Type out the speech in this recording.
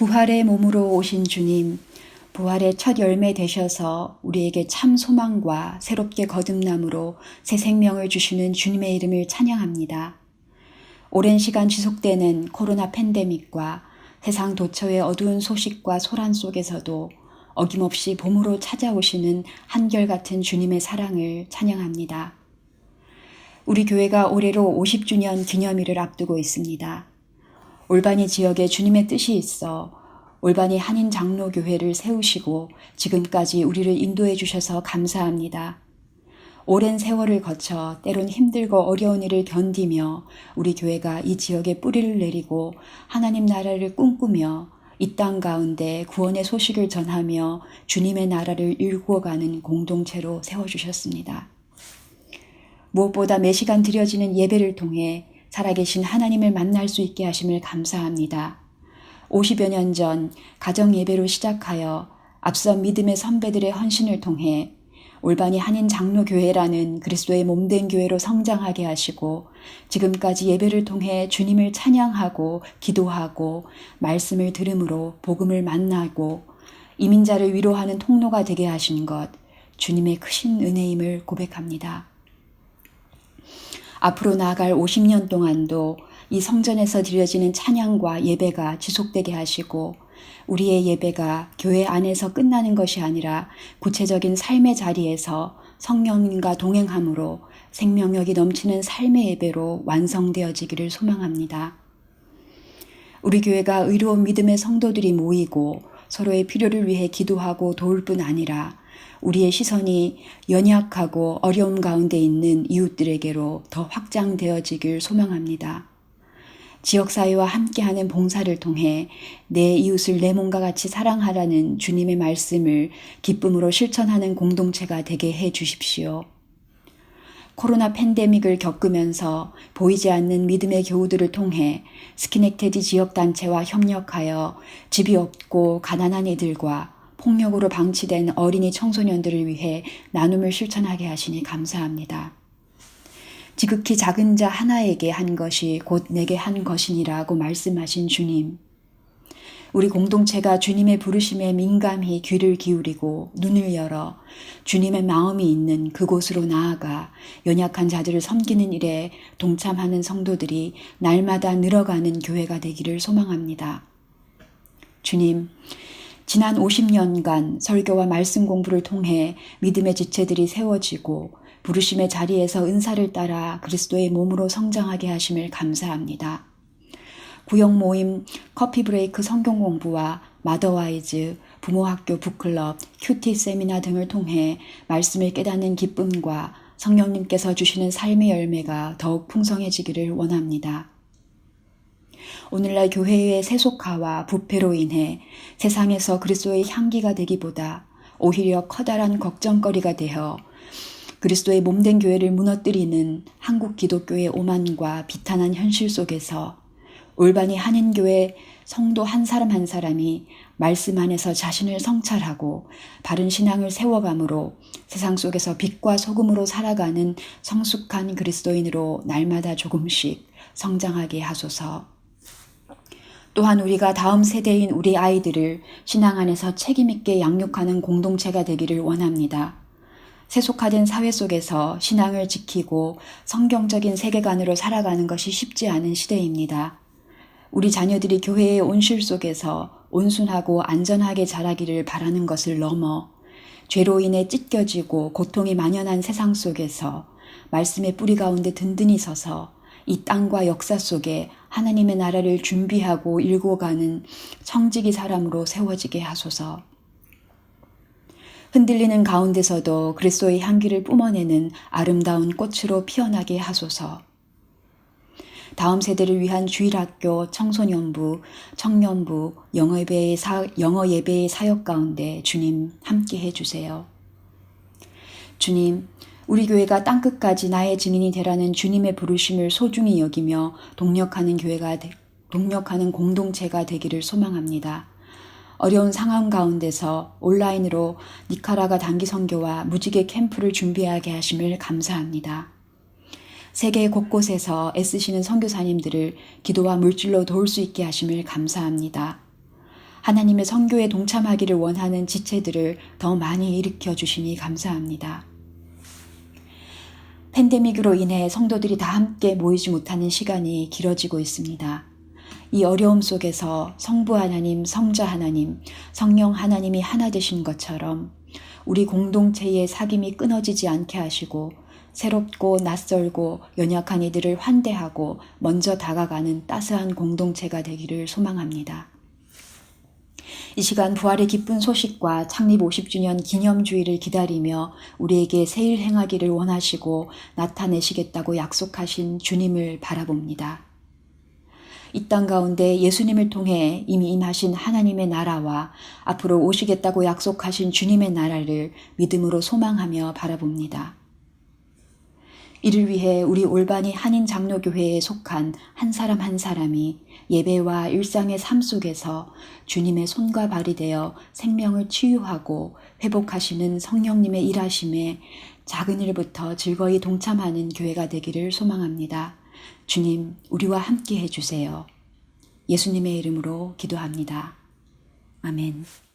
부활의 몸으로 오신 주님, 부활의 첫 열매 되셔서 우리에게 참 소망과 새롭게 거듭남으로 새 생명을 주시는 주님의 이름을 찬양합니다. 오랜 시간 지속되는 코로나 팬데믹과 세상 도처의 어두운 소식과 소란 속에서도 어김없이 봄으로 찾아오시는 한결같은 주님의 사랑을 찬양합니다. 우리 교회가 올해로 50주년 기념일을 앞두고 있습니다. 올바니 지역에 주님의 뜻이 있어 올바니 한인 장로교회를 세우시고 지금까지 우리를 인도해 주셔서 감사합니다. 오랜 세월을 거쳐 때론 힘들고 어려운 일을 견디며 우리 교회가 이 지역에 뿌리를 내리고 하나님 나라를 꿈꾸며 이 땅 가운데 구원의 소식을 전하며 주님의 나라를 일구어가는 공동체로 세워주셨습니다. 무엇보다 매시간 드려지는 예배를 통해 살아계신 하나님을 만날 수 있게 하심을 감사합니다. 50여 년 전 가정 예배로 시작하여 앞선 믿음의 선배들의 헌신을 통해 올바니 한인 장로교회라는 그리스도의 몸된 교회로 성장하게 하시고 지금까지 예배를 통해 주님을 찬양하고 기도하고 말씀을 들음으로 복음을 만나고 이민자를 위로하는 통로가 되게 하신 것 주님의 크신 은혜임을 고백합니다. 앞으로 나아갈 50년 동안도 이 성전에서 드려지는 찬양과 예배가 지속되게 하시고 우리의 예배가 교회 안에서 끝나는 것이 아니라 구체적인 삶의 자리에서 성령님과 동행함으로 생명력이 넘치는 삶의 예배로 완성되어지기를 소망합니다. 우리 교회가 의로운 믿음의 성도들이 모이고 서로의 필요를 위해 기도하고 도울 뿐 아니라 우리의 시선이 연약하고 어려움 가운데 있는 이웃들에게로 더 확장되어지길 소망합니다. 지역사회와 함께하는 봉사를 통해 내 이웃을 내 몸과 같이 사랑하라는 주님의 말씀을 기쁨으로 실천하는 공동체가 되게 해 주십시오. 코로나 팬데믹을 겪으면서 보이지 않는 믿음의 교우들을 통해 스키넥테디 지역단체와 협력하여 집이 없고 가난한 이들과 폭력으로 방치된 어린이 청소년들을 위해 나눔을 실천하게 하시니 감사합니다. 지극히 작은 자 하나에게 한 것이 곧 내게 한 것이니라고 말씀하신 주님. 우리 공동체가 주님의 부르심에 민감히 귀를 기울이고 눈을 열어 주님의 마음이 있는 그곳으로 나아가 연약한 자들을 섬기는 일에 동참하는 성도들이 날마다 늘어가는 교회가 되기를 소망합니다. 주님, 지난 50년간 설교와 말씀 공부를 통해 믿음의 지체들이 세워지고 부르심의 자리에서 은사를 따라 그리스도의 몸으로 성장하게 하심을 감사합니다. 구역 모임, 커피 브레이크 성경 공부와 마더와이즈, 부모학교 북클럽, 큐티 세미나 등을 통해 말씀을 깨닫는 기쁨과 성령님께서 주시는 삶의 열매가 더욱 풍성해지기를 원합니다. 오늘날 교회의 세속화와 부패로 인해 세상에서 그리스도의 향기가 되기보다 오히려 커다란 걱정거리가 되어 그리스도의 몸된 교회를 무너뜨리는 한국 기독교의 오만과 비탄한 현실 속에서 올바니 한인교회 성도 한 사람 한 사람이 말씀 안에서 자신을 성찰하고 바른 신앙을 세워감으로 세상 속에서 빛과 소금으로 살아가는 성숙한 그리스도인으로 날마다 조금씩 성장하게 하소서. 또한 우리가 다음 세대인 우리 아이들을 신앙 안에서 책임있게 양육하는 공동체가 되기를 원합니다. 세속화된 사회 속에서 신앙을 지키고 성경적인 세계관으로 살아가는 것이 쉽지 않은 시대입니다. 우리 자녀들이 교회의 온실 속에서 온순하고 안전하게 자라기를 바라는 것을 넘어 죄로 인해 찢겨지고 고통이 만연한 세상 속에서 말씀의 뿌리 가운데 든든히 서서 이 땅과 역사 속에 하나님의 나라를 준비하고 일궈가는 청지기 사람으로 세워지게 하소서. 흔들리는 가운데서도 그리스도의 향기를 뿜어내는 아름다운 꽃으로 피어나게 하소서. 다음 세대를 위한 주일학교, 청소년부, 청년부, 영어 예배의 사역 가운데 주님 함께 해주세요. 주님, 우리 교회가 땅끝까지 나의 증인이 되라는 주님의 부르심을 소중히 여기며 동력하는 공동체가 되기를 소망합니다. 어려운 상황 가운데서 온라인으로 니카라가 단기 선교와 무지개 캠프를 준비하게 하심을 감사합니다. 세계 곳곳에서 애쓰시는 선교사님들을 기도와 물질로 도울 수 있게 하심을 감사합니다. 하나님의 선교에 동참하기를 원하는 지체들을 더 많이 일으켜 주시니 감사합니다. 팬데믹으로 인해 성도들이 다 함께 모이지 못하는 시간이 길어지고 있습니다. 이 어려움 속에서 성부 하나님, 성자 하나님, 성령 하나님이 하나 되신 것처럼 우리 공동체의 사귐이 끊어지지 않게 하시고 새롭고 낯설고 연약한 이들을 환대하고 먼저 다가가는 따스한 공동체가 되기를 소망합니다. 이 시간 부활의 기쁜 소식과 창립 50주년 기념주의를 기다리며 우리에게 새 일 행하기를 원하시고 나타내시겠다고 약속하신 주님을 바라봅니다. 이 땅 가운데 예수님을 통해 이미 임하신 하나님의 나라와 앞으로 오시겠다고 약속하신 주님의 나라를 믿음으로 소망하며 바라봅니다. 이를 위해 우리 올바니 한인 장로교회에 속한 한 사람 한 사람이 예배와 일상의 삶 속에서 주님의 손과 발이 되어 생명을 치유하고 회복하시는 성령님의 일하심에 작은 일부터 즐거이 동참하는 교회가 되기를 소망합니다. 주님, 우리와 함께 해주세요. 예수님의 이름으로 기도합니다. 아멘.